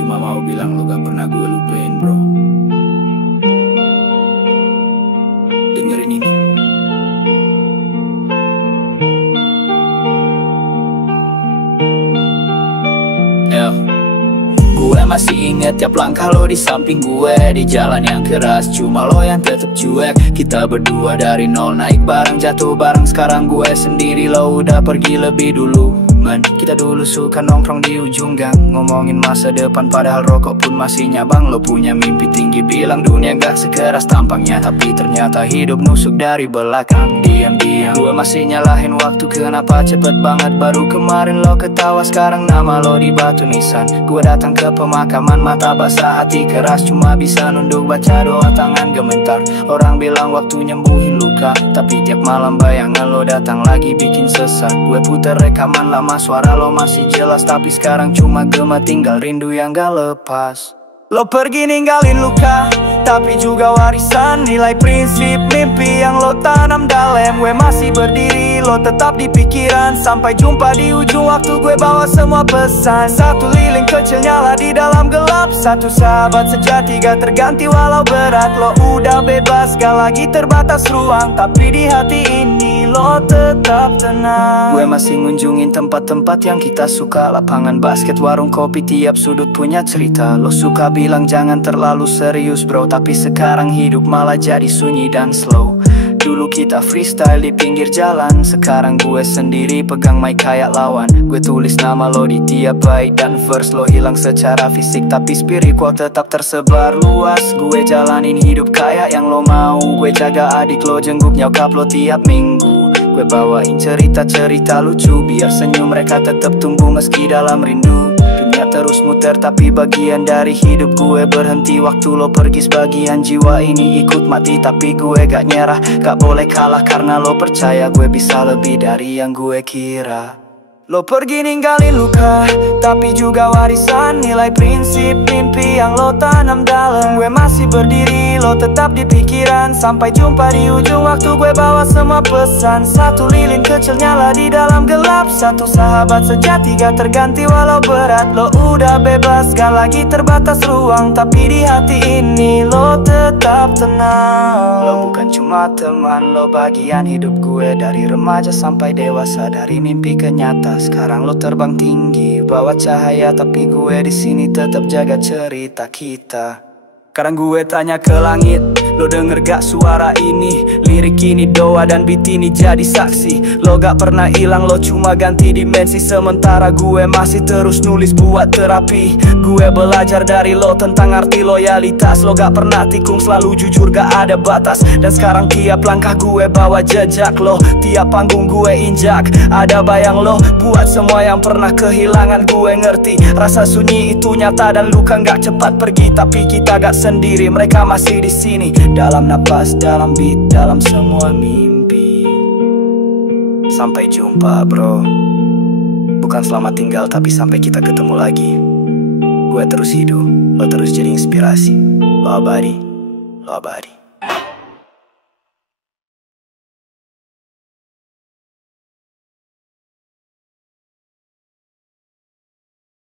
cuma mau bilang lo gak pernah gue lupain bro. Dengerin ini. Gue masih inget tiap langkah lo di samping gue, di jalan yang keras, cuma lo yang tetep cuek. Kita berdua dari nol naik bareng, jatuh bareng. Sekarang gue sendiri, lo udah pergi lebih dulu. Kita dulu suka nongkrong di ujung gang, ngomongin masa depan padahal rokok pun masih nyabang. Lo punya mimpi tinggi, bilang dunia gak sekeras tampangnya, tapi ternyata hidup nusuk dari belakang. Diam-diam gue masih nyalahin waktu, kenapa cepet banget. Baru kemarin lo ketawa, sekarang nama lo di batu nisan. Gue datang ke pemakaman, mata basah hati keras, cuma bisa nunduk baca doa tangan gemetar. Orang bilang waktu nyembuhin luka, tapi tiap malam bayangan lo datang lagi bikin sesak. Gue puter rekaman lama, suara lo masih jelas, tapi sekarang cuma gema, tinggal rindu yang gak lepas. Lo pergi ninggalin luka, tapi juga warisan, nilai prinsip mimpi yang lo tanam dalam. Gue masih berdiri, lo tetap di pikiran. Sampai jumpa di ujung waktu, gue bawa semua pesan. Satu lilin kecil nyala di dalam gelap, satu sahabat sejati gak terganti walau berat. Lo udah bebas, gak lagi terbatas ruang, tapi di hati ini lo tetap tenang. Gue masih ngunjungin tempat-tempat yang kita suka, lapangan basket, warung kopi, tiap sudut punya cerita. Lo suka bilang jangan terlalu serius bro, tapi sekarang hidup malah jadi sunyi dan slow. Dulu kita freestyle di pinggir jalan, sekarang gue sendiri pegang mic kayak lawan. Gue tulis nama lo di tiap bait dan verse. Lo hilang secara fisik tapi spiritual tetap tersebar luas. Gue jalanin hidup kayak yang lo mau, gue jaga adik lo, jenguk nyokap lo tiap minggu. Gue bawain cerita-cerita lucu, biar senyum mereka tetap tumbuh meski dalam rindu. Dunia terus muter tapi bagian dari hidup gue berhenti. Waktu lo pergi sebagian jiwa ini ikut mati, tapi gue gak nyerah, gak boleh kalah karena lo percaya gue bisa lebih dari yang gue kira. Lo pergi ninggalin luka, tapi juga warisan, nilai prinsip mimpi yang lo tanam dalam. Gue masih berdiri, lo tetap di pikiran. Sampai jumpa di ujung waktu, gue bawa semua pesan. Satu lilin kecil nyala di dalam gelap, satu sahabat sejati gak terganti walau berat. Lo udah bebas, gak lagi terbatas ruang, tapi di hati ini lo tetap tenang. Lo bukan cuma teman, lo bagian hidup gue. Dari remaja sampai dewasa, dari mimpi ke nyata. Sekarang lo terbang tinggi, bawa cahaya, tapi gue di sini tetap jaga cerita kita. Sekarang gue tanya ke langit, lo denger gak suara ini? Lirik ini doa dan beat ini jadi saksi. Lo gak pernah hilang, lo cuma ganti dimensi. Sementara gue masih terus nulis buat terapi. Gue belajar dari lo tentang arti loyalitas. Lo gak pernah tikung, selalu jujur gak ada batas. Dan sekarang tiap langkah gue bawa jejak lo, tiap panggung gue injak ada bayang lo. Buat semua yang pernah kehilangan, gue ngerti rasa sunyi itu nyata dan luka gak cepat pergi. Tapi kita gak sendiri, mereka masih di sini. Dalam napas, dalam beat, dalam semua mimpi. Sampai jumpa bro. Bukan selamat tinggal, tapi sampai kita ketemu lagi. Gue terus hidup, lo terus jadi inspirasi. Lo abadi, lo abadi.